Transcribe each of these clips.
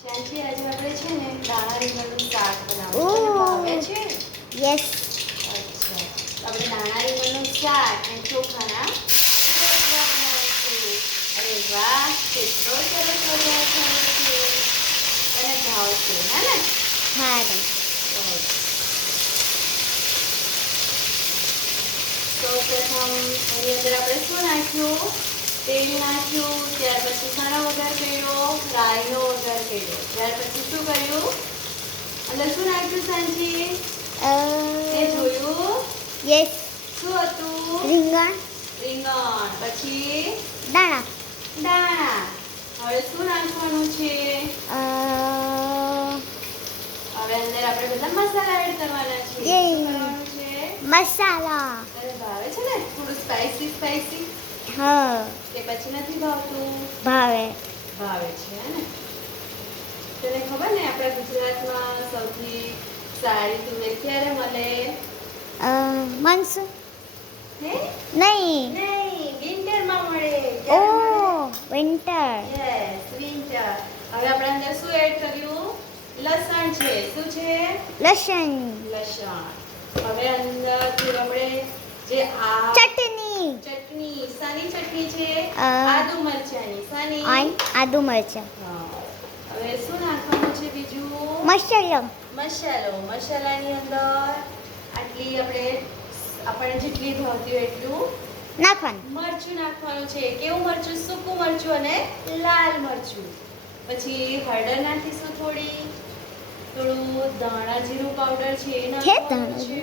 શાંતિ આજે આપણે છે ને દાણા રીંગણનું શાક બનાવવાનું ભાવે છે. યસ. અચ્છા, આપણે દાણા રીંગણનું શાક અને ચોખાના રોટલા બનાવીશું. અરે વાહ, કેટલો સરસ વઘાર થયો છે. અને ભાવશે હે ને? હા. તો પ્રથમ એની અંદર આપણે શું નાખ્યું? તેલ નાખ્યું, ત્યાર પછી શાનો વઘાર કર્યો? રાઈનો વઘાર કર્યો. ત્યાર પછી શું કર્યું? અંદર શું નાખ્યું સાંજી? એ જોયું? યસ. શું હતું? રીંગણ. રીંગણ. પછી દાણા. દાણા. હવે શું નાખવાનું છે? હવે અંદર આપણે બધા મસાલા એડ કરવાના છે. યે. શું કરવાનું છે? મસાલા. અરે ભાવે છે ને થોડું સ્પાઈસી સ્પાઈસી? હા. કે પછી નથી ભાવતું? ભાવે. ભાવે છે હે ને? તને ખબર ને આપણા ગુજરાતમાં સૌથી સારી તુવેર ક્યારે મળે? મનસૂન. હે? નહીં. નહીં, વિન્ટરમાં મળે. ઓ ક્યારે વિન્ટર. મળે? Yes, winter. હવે આપણે અંદર શું એડ કર્યું? લસણ છે. શું છે? લસણ. લસણ. હવે અંદર આપણે જે આ ચટણી. ચટણી, શાની ચટણી છે? અ, આદુ મરચાંની. શાની? આદુ મરચાં. હા. હવે શું નાખવાનું છે બીજું? મસાલો. મસાલાની અંદર આટલી આપણે જેટલી ભાવતી હોય એટલું નાખવાનું. મરચું નાખવાનું છે. કેવું મરચું? સૂકું મરચું અને લાલ મરચું. પછી હળદર નાખીશું થોડું ધાણા જીરું પાવડર છે એ નાખવાનું છે.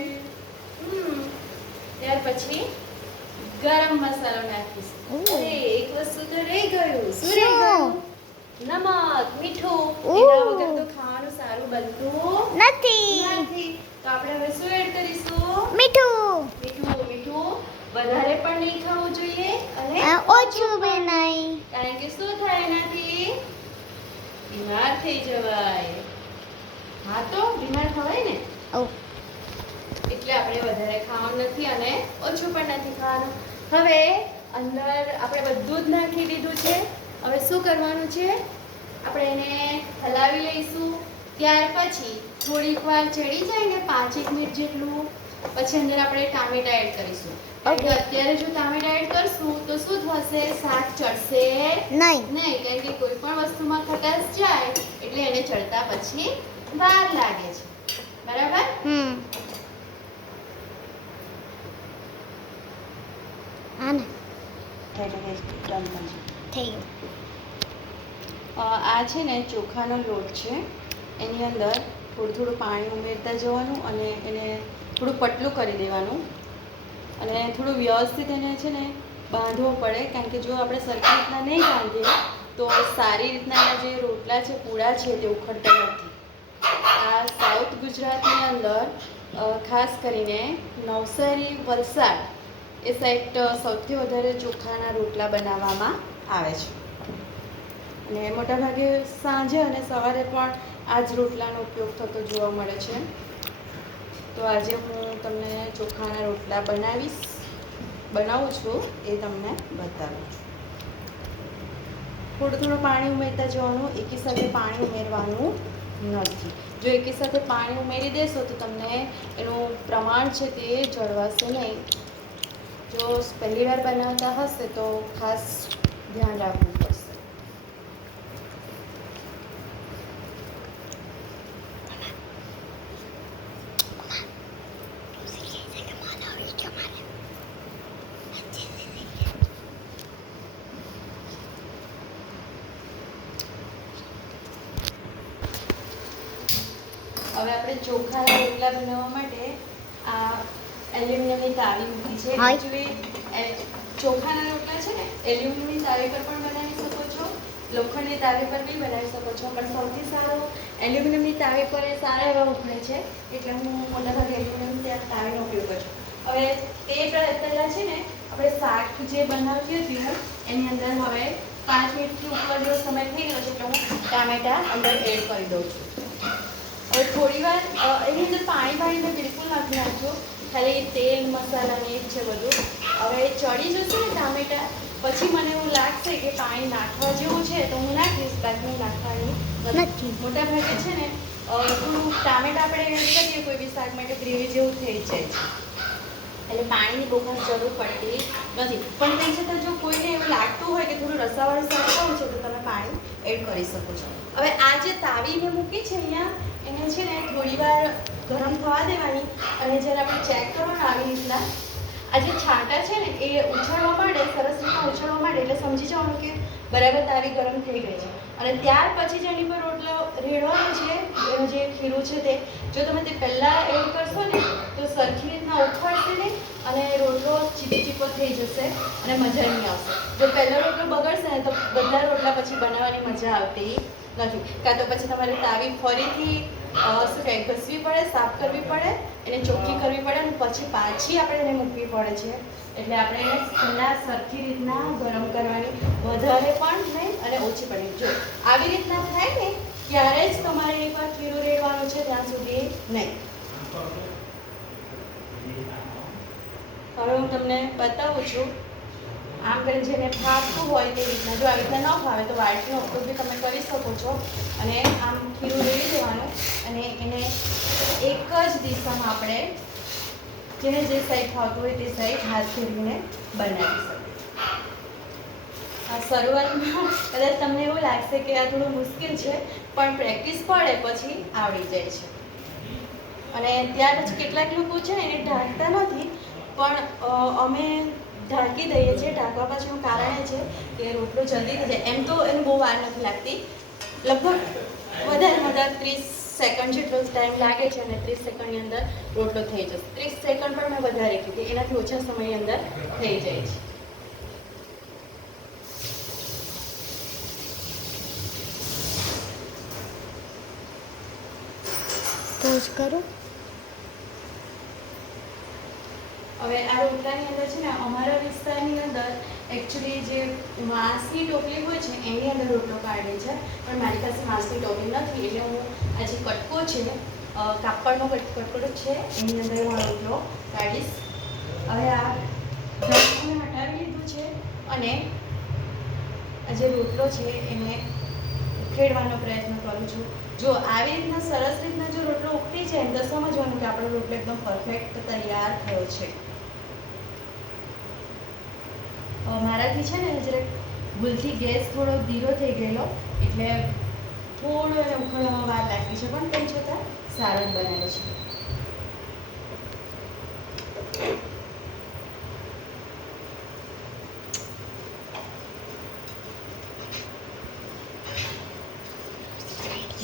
ત્યાર પછી ગરમ મસાલો નાખીશું. અરે એક વસ્તુ તો રહી ગયું. શું રહી ગયું? નમક, મીઠું. એના વગર તો ખાવાનું સારું બનતું નથી. નથી. તો આપણે હવે શું એડ કરીશું? મીઠું. મીઠું વધારે પણ નહીં ખાવું જોઈએ અને ઓછું બી નહીં. કારણ કે શું થાય એનાથી? બીમાર થઈ જવાય. હા, તો બીમાર થવાય ને, ઓ એટલે આપણે વધારે ખાવાનું નથી અને ઓછું પણ નથી ખાવાનું. હવે અંદર આપણે બધું જ નાખી દીધું છે. હવે શું કરવાનું છે? આપણે એને હલાવી લઈશું. ત્યાર પછી થોડીક વાર ચડી જાય ને 5 મિનિટ જેટલું, પછી અંદર આપણે ટામેટા એડ કરીશું. Okay. અત્યારે જો ટામેટા એડ કરશું તો શું થશે? શાક ચડશે નહીં. નહીં, કારણ કે કોઈ પણ વસ્તુમાં ખટાશ જાય એટલે એને ચડતા પછી વાર લાગે છે. બરાબર? હા ને થઈ ગયું. આ છે ને ચોખાનો લોટ છે. એની અંદર થોડું પાણી ઉમેરતા જવાનું અને એને થોડું પતલું કરી દેવાનું અને થોડું વ્યવસ્થિત એને છે ને બાંધવો પડે, કારણ કે જો આપણે સરખી રીતના નહીં બાંધીએ તો સારી રીતના એના જે રોટલા છે, પૂડા છે તે ઉખડતા નથી. આ સાઉથ ગુજરાતની અંદર ખાસ કરીને નવસારી, વલસાડ એ સાઈડ સૌથી વધારે ચોખાના રોટલા બનાવવામાં આવે છે. અને મોટાભાગે સાંજે અને સવારે પણ આ જ રોટલાનો ઉપયોગ થતો જોવા મળે છે. તો આજે હું તમને ચોખાના રોટલા બનાવું છું એ તમને બતાવું છું. થોડું પાણી ઉમેરતા જવાનું, એકી સાથે પાણી ઉમેરવાનું નથી. જો એકી સાથે પાણી ઉમેરી દેશો તો તમને એનું પ્રમાણ છે તે જળવાશે નહીં. જો પહેલી વાર બનાવતા હશે તો ખાસ ધ્યાન રાખવું પડશે. હવે આપણે ચોખાના રોટલા બનાવવા માટે આ એલ્યુમિનિયમની તાવી મૂકી છે. એકચ્યુઅલી ચોખાના રોટલા છે ને એલ્યુમિનિયમની તાવી પર પણ બનાવી શકો છો, લોખંડની તાવી પર બી બનાવી શકો છો, પણ સૌથી સારું એલ્યુમિનિયમની તાવી પર એ સારા એવા ઉખડે છે, એટલે હું મોટાભાગે એલ્યુમિનિયમની તાવીનો ઉપયોગ કરું છું. હવે તે પહેલાં છે ને આપણે શાક જે બનાવતી હતી હું એની અંદર હવે 5 મિનિટથી ઉપર જેવો સમય થઈ ગયો છે, એટલે હું ટામેટા અંદર એડ કરી દઉં છું. હવે થોડી વાર એની અંદર પાણી બિલકુલ નથી નાખજો, ખાલી તેલ મસાલાને જ છે બધું. હવે ચડી જશે ને ટામેટા પછી મને એવું લાગશે કે પાણી નાખવા જેવું છે તો હું નાખીશ, બાકી હું નાખવાની નથી. મોટા ભાગે છે ને થોડું ટામેટા આપણે એડ કરીએ કોઈ બી શાક માટે ગ્રેવી જેવું થઈ જ જાય છે, એટલે પાણીની બહુ ખાસ જરૂર પડતી નથી. પણ તેમ છતાં જો કોઈને એવું લાગતું હોય કે થોડું રસાવાળું શાક ખાવું છે તો તમે પાણી એડ કરી શકો છો. હવે આ જે તાવી મેં મૂકી છે અહીંયા, એને છે ને થોડી વાર ગરમ થવા દેવાની, અને જ્યારે આપણે ચેક કરવાનું આવી રીતના આ જે છાંટા છે ને એ ઉછળવા માંડે, સરસ રીતના ઉછળવા માંડે એટલે સમજી જવાનું કે બરાબર તાવી ગરમ થઈ ગઈ છે. અને ત્યાર પછી જ એની પર રોટલો રેડવાનો છે, એનું જે ખીરું છે તે. જો તમે તે પહેલાં એડ કરશો ને તો સરખી રીતના ઉખડશે નહીં અને રોટલો ચીપો થઈ જશે અને મજા નહીં આવશે. જો પહેલો રોટલો બગડશે ને તો બધા રોટલા પછી બનાવવાની મજા આવતી નથી. કાં તો પછી તમારે તાવી ફરીથી શું કહે ઘસવી પડે, સાફ કરવી પડે, એને ચોખ્ખી કરવી પડે, અને પછી પાછી આપણે એને મૂકવી પડે છે. એટલે આપણે એને પહેલાં સરખી રીતના ગરમ કરવાની, વધારે પણ નહીં અને ઓછી પણ નહીં. જો આવી રીતના થાય ને ત્યારે જ તમારે એકવાર ખીરું રેડવાનું છે, ત્યાં સુધી નહીં. હવે હું તમને બતાવું છું. આમ કરીને જેને ફાવતું હોય તે રીતના, જો આવી રીતના ન ફાવે તો વાટકીનો ઉપયોગ બી તમે કરી શકો છો. અને આમ ખીરું રેડી દેવાનું, અને એને એક જ દિશામાં આપણે જેને જે સાઈડ ફાવતું હોય તે સાઈડ હાથ ફેરવીને બનાવી શકીએ. આ શરૂઆતમાં કદાચ તમને એવું લાગશે કે આ થોડું મુશ્કેલ છે, પણ પ્રેક્ટિસ પડે પછી આવડી જાય છે. અને ત્યાર પછી કેટલાક લોકો છે ને એને ઢાંકતા નથી, પણ અમે ઢાંકી દઈએ છીએ. ઢાંકવા પાછળનું કારણ એ છે કે રોટલો જલ્દી થઈ જાય. એમ તો એને બહુ વાર નથી લાગતી, લગભગ વધારે 30 સેકન્ડ જેટલો ટાઈમ લાગે છે, અને 30 સેકન્ડની અંદર રોટલો થઈ જશે. 30 સેકન્ડ પણ મેં વધારે કીધી, એનાથી ઓછા સમયની અંદર થઈ જાય છે. પોઝ કરું. હવે આ રોટલાની અંદર છે ને અમારા વિસ્તારની અંદર એકચ્યુઅલી જે વાંસની ટોપલી હોય છે એની અંદર રોટલો કાઢે છે, પણ મારી પાસે વાંસની ટોપલી નથી, એટલે હું આ જે કટકો છે કાપડનો કટકો છે એની અંદર હું આ રોટલો કાઢીશ. હવે આ ઢાંકણ હટાવી લીધું છે, અને આ જે રોટલો છે એને ઉખેડવાનો પ્રયત્ન કરું છું. જો આવી રીતના સરસ રીતના જો રોટલો ઉખડી જાય તો સમજવાનું કે આપણો રોટલો એકદમ પરફેક્ટ તૈયાર થયો છે. મારાથી છે ને જરાક ભૂલથી ગેસ થોડો ધીરો થઈ ગયેલો, એટલે થોડો એને ઉખડવામાં વાર લાગી છે, પણ તેમ છતાં સારો જ બનેલો છે.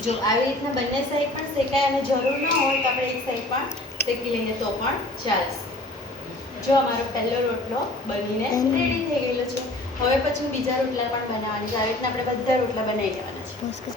જો આવી રીતના બંને સાઈડ પણ શેકાય અને જરૂર ન હોય તો આપણે એક સાઈડ પણ શેકી લઈએ તો પણ ચાલશે. જો અમારો પહેલો રોટલો બનીને રેડી થઈ ગયેલો છે. હવે પછી બીજા રોટલા પણ બનાવવાની છે. આવી રીતના આપણે બધા રોટલા બનાવી લેવાના છે. પોઝ કર.